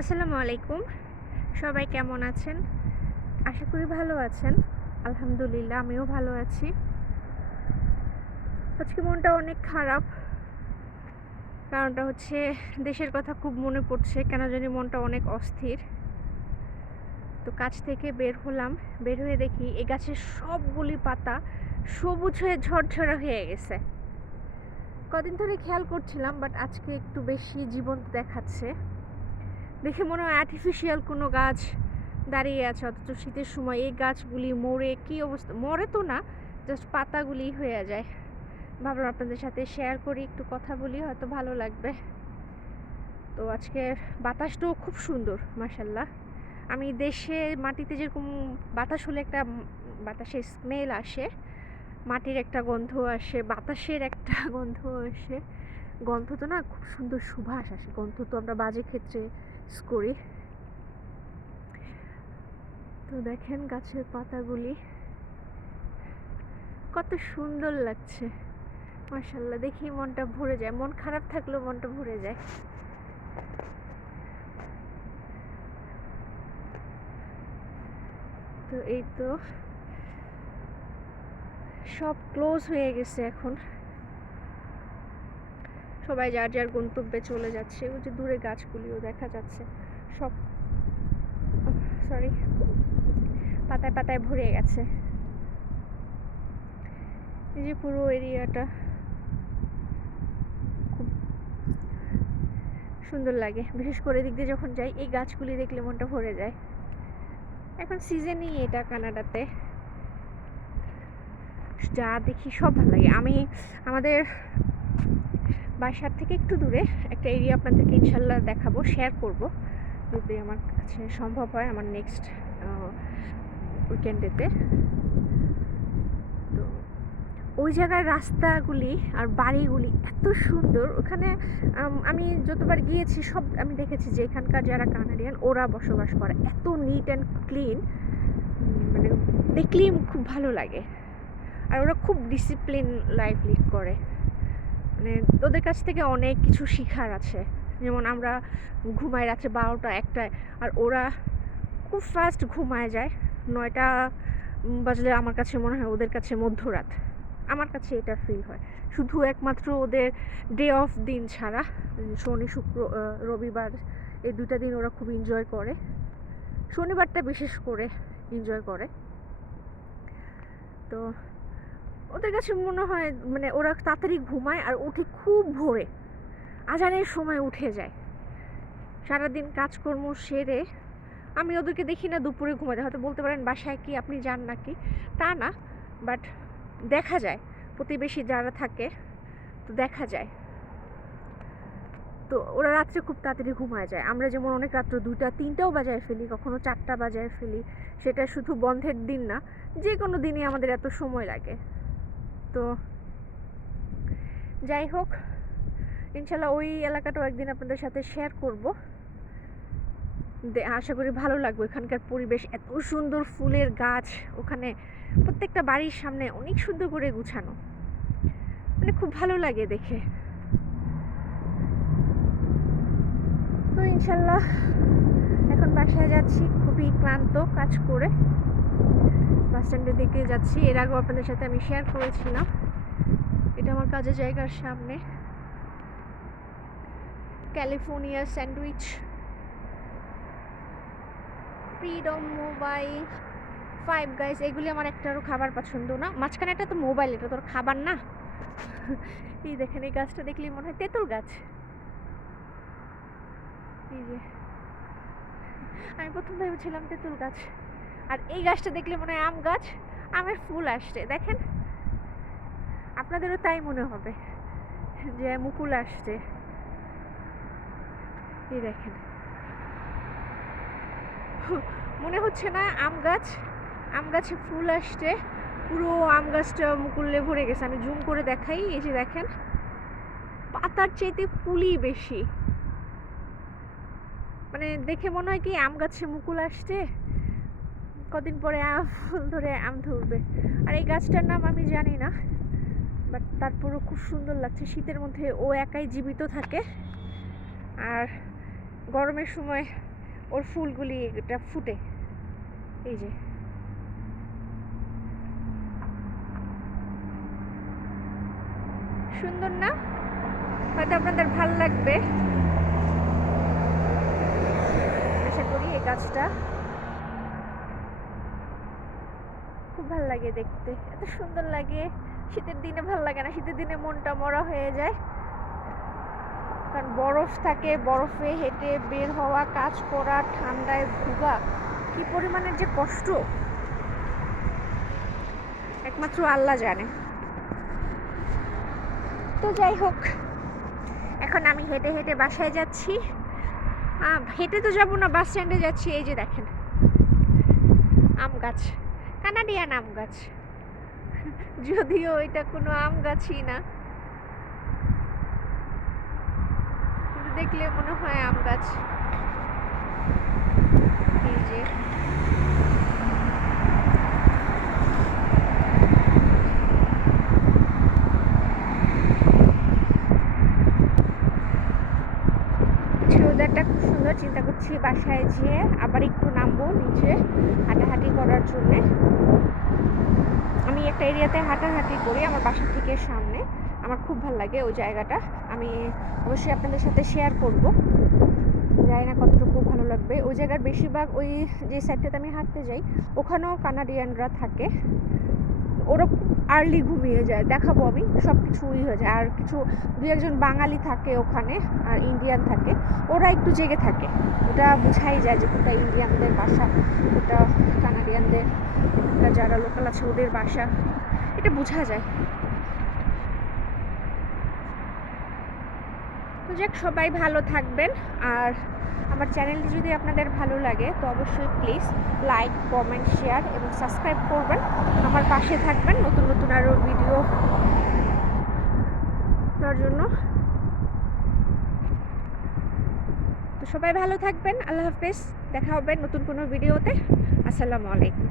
আসসালামু আলাইকুম। সবাই কেমন আছেন? আশা করি ভালো আছেন। আলহামদুলিল্লাহ আমিও ভালো আছি। আজকে মনটা অনেক খারাপ। কারণটা হচ্ছে দেশের কথা খুব মনে পড়ছে। কেন জানি মনটা অনেক অস্থির। তো কাজ থেকে বের হলাম। বের হয়ে দেখি এই গাছের সবগুলি পাতা সবুজ হয়ে ঝরঝরা হয়ে গেছে। কদিন ধরে খেয়াল করছিলাম বাট আজকে একটু বেশি জীবন্ত দেখাচ্ছে। দেখে মনে হয় আর্টিফিশিয়াল কোনো গাছ দাঁড়িয়ে আছে, অথচ শীতের সময় এই গাছগুলি মরে কী অবস্থা, মরে তো না, জাস্ট পাতাগুলি হয়ে যায়। ভাবলাম আপনাদের সাথে শেয়ার করি, একটু কথা বলি, হয়তো ভালো লাগবে। তো আজকে বাতাসটাও খুব সুন্দর মাশাল্লাহ। আমি দেশে মাটিতে যেরকম বাতাস হলে একটা বাতাসের স্মেল আসে, মাটির একটা গন্ধ আসে, বাতাসের একটা গন্ধ আসে, গন্ধ তো না খুব সুন্দর সুবাস আসে, গন্ধ তো আমরা বাজে ক্ষেত্রে ইউজ করি। তো দেখেন গাছের পাতাগুলি কত সুন্দর লাগছে মাশাআল্লাহ, দেখি মনটা ভরে যায়। মন খারাপ থাকলেও মনটা ভরে যায়। তো এই তো সব ক্লোজ হয়ে গেছে, এখন সবাই যার যার গন্তব্যে চলে যাচ্ছে। ওই যে দূরে গাছগুলিও দেখা যাচ্ছে, সব সরি পাতায় পাতায় ভরে গেছে। এই যে পুরো এরিয়াটা খুব সুন্দর লাগে, বিশেষ করে এদিক দিয়ে যখন যাই এই গাছগুলি দেখলে মনটা ভরে যায়। এখন সিজনই এটা কানাডাতে, যা দেখি সব ভালো লাগে। আমি আমাদের বাসার থেকে একটু দূরে একটা এরিয়া আপনাদেরকে ইনশাল্লাহ দেখাবো, শেয়ার করব যদি আমার কাছে সম্ভব হয় আমার নেক্সট উইকেন্ডেতে। তো ওই জায়গার রাস্তাগুলি আর বাড়িগুলি এত সুন্দর। ওখানে আমি যতবার গিয়েছি সব আমি দেখেছি যে এখানকার যারা কানাডিয়ান ওরা বসবাস করে, এত নিট অ্যান্ড ক্লিন, মানে দেখলেই খুব ভালো লাগে। আর ওরা খুব ডিসিপ্লিন লাইফ লিড করে, মানে ওদের কাছ থেকে অনেক কিছু শেখার আছে। যেমন আমরা ঘুমাই রাত্রে 12টা 1টায়, আর ওরা খুব ফাস্ট ঘুমায় যায়। 9টা বাজলে আমার কাছে মনে হয় ওদের কাছে মধ্যরাত, আমার কাছে এটা ফিল হয়। শুধু একমাত্র ওদের ডে অফ দিন ছাড়া, শনি শুক্র রবিবার, এই দুইটা দিন ওরা খুব এনজয় করে। শনিবারটা বিশেষ করে এনজয় করে। তো ওদের কাছে মনে হয় মানে ওরা তাড়াতাড়ি ঘুমায় আর উঠে খুব ভোরে, আজানের সময় উঠে যায়। সারাদিন কাজকর্ম সেরে আমি ওদেরকে দেখি না দুপুরে ঘুমাতে। হয়তো বলতে পারেন বাসায় কি আপনি যান নাকি, তা না, বাট দেখা যায় প্রতিবেশী যারা থাকে তো দেখা যায়। তো ওরা রাত্রে খুব তাড়াতাড়ি ঘুমায় যায়। আমরা যেমন অনেক রাত্রে 2টা 3টাও বাজায় ফেলি, কখনো 4টা বাজায় ফেলি। সেটা শুধু বন্ধের দিন না, যে কোনো দিনই আমাদের এত সময় লাগে। তো যাই হোক, ইনশাল্লাহ ওই এলাকাটাও একদিন আপনাদের সাথে শেয়ার করব। আশা করি ভালো লাগবে। এখানকার পরিবেশ এত সুন্দর, ফুলের গাছ, ওখানে প্রত্যেকটা বাড়ির সামনে অনেক সুন্দর করে গুছানো, মানে খুব ভালো লাগে দেখে। তো ইনশাল্লাহ এখন বাসায় যাচ্ছি, খুবই ক্লান্ত কাজ করে। বাস স্ট্যান্ডের দিকে যাচ্ছি। এর আগেও আপনাদের সাথে আমি শেয়ার করেছিলাম, এটা আমার কাজের জায়গার সামনে। California sandwich, freedom mobile, 5 guys, এগুলি আমার একটারও খাবার পছন্দ না। মাঝখানে একটা তো মোবাইল, এটা তোর খাবার না। এই দেখেন, এই গাছটা দেখলেই মনে হয় তেঁতুল গাছ। এই যে আমি প্রথম ভেবেছিলাম তেঁতুল গাছ, আর এই গাছটা দেখলে মনে হয় আম গাছ। আমের ফুল আসছে, দেখেন আপনাদেরও তাই মনে হবে যে মুকুল আসছে। এই দেখেন, মনে হচ্ছে না আম গাছ, আম গাছে ফুল আসছে, পুরো আম গাছটা মুকুলে ভরে গেছে। আমি জুম করে দেখাই, এই যে দেখেন পাতার চাইতে ফুলই বেশি, মানে দেখে মনে হয় কি আম গাছে মুকুল আসছে, কদিন পরে ফুল ধরে আম ধরবে। আর এই গাছটার নাম আমি জানি না, বাট তারপরও খুব সুন্দর লাগছে। শীতের মধ্যে ও একাই জীবিত থাকে, আর গরমের সময় ওর ফুলগুলি এটা ফুটে। এই যে সুন্দর না? হয়তো আপনাদের ভাল লাগবে, আশা করি। এই গাছটা খুব ভাল লাগে দেখতে, এত সুন্দর লাগে। শীতের দিনে ভাল লাগে না, শীতের দিনে মনটা মরা হয়ে যায়, কারণ বরফ থাকে, বরফে হেঁটে বের হওয়া, কাজ করা, ঠান্ডায় ভোগা, কি পরিমাণের যে কষ্ট একমাত্র আল্লাহ জানে। তো যাই হোক, এখন আমি হেঁটে হেঁটে বাসায় যাচ্ছি। হেঁটে তো যাবো না, বাস স্ট্যান্ডে যাচ্ছি। এই যে দেখেন আম গাছ, কানাডিয়ান আম গাছ, যদিও এটা কোনো আম গাছই না, কিন্তু দেখলে মনে হয় আম গাছ। এই যে ওয়েদারটা খুব সুন্দর। চিন্তা করছি বাসায় যেয়ে আবার একটু নামবো নিচে হাঁটাহাঁটি করার জন্যে। আমি একটা এরিয়াতে হাঁটাহাঁটি করি আমার বাসা থেকে সামনে, আমার খুব ভালো লাগে ওই জায়গাটা। আমি অবশ্যই আপনাদের সাথে শেয়ার করব, জানি না কতটুকু ভালো লাগবে। ওই জায়গার বেশিরভাগ ওই যে সাইডটাতে আমি হাঁটতে যাই ওখানেও কানাডিয়ানরা থাকে। ওরা খুব আর্লি ঘুমিয়ে যায়, দেখাবো আমি, সব কিছুই হয়ে যায়। আর কিছু দু একজন বাঙালি থাকে ওখানে, আর ইন্ডিয়ান থাকে, ওরা একটু জেগে থাকে। ওটা বোঝাই যায় যে কোনটা ইন্ডিয়ানদের বাসা, কোনটা কানাডিয়ানদের, যারা লোকাল আছে ওদের বাসা, এটা বোঝা যায়। তো যাক, সবাই ভালো থাকবেন। আর আমার চ্যানেলটি যদি আপনাদের ভালো লাগে তো অবশ্যই প্লিজ লাইক, কমেন্ট, শেয়ার এবং সাবস্ক্রাইব করবেন। আমার পাশে থাকবেন নতুন নতুন আরও ভিডিও করার জন্য। তো সবাই ভালো থাকবেন, আল্লাহ হাফেজ, দেখা হবে নতুন কোনো ভিডিওতে। আসসালামু আলাইকুম।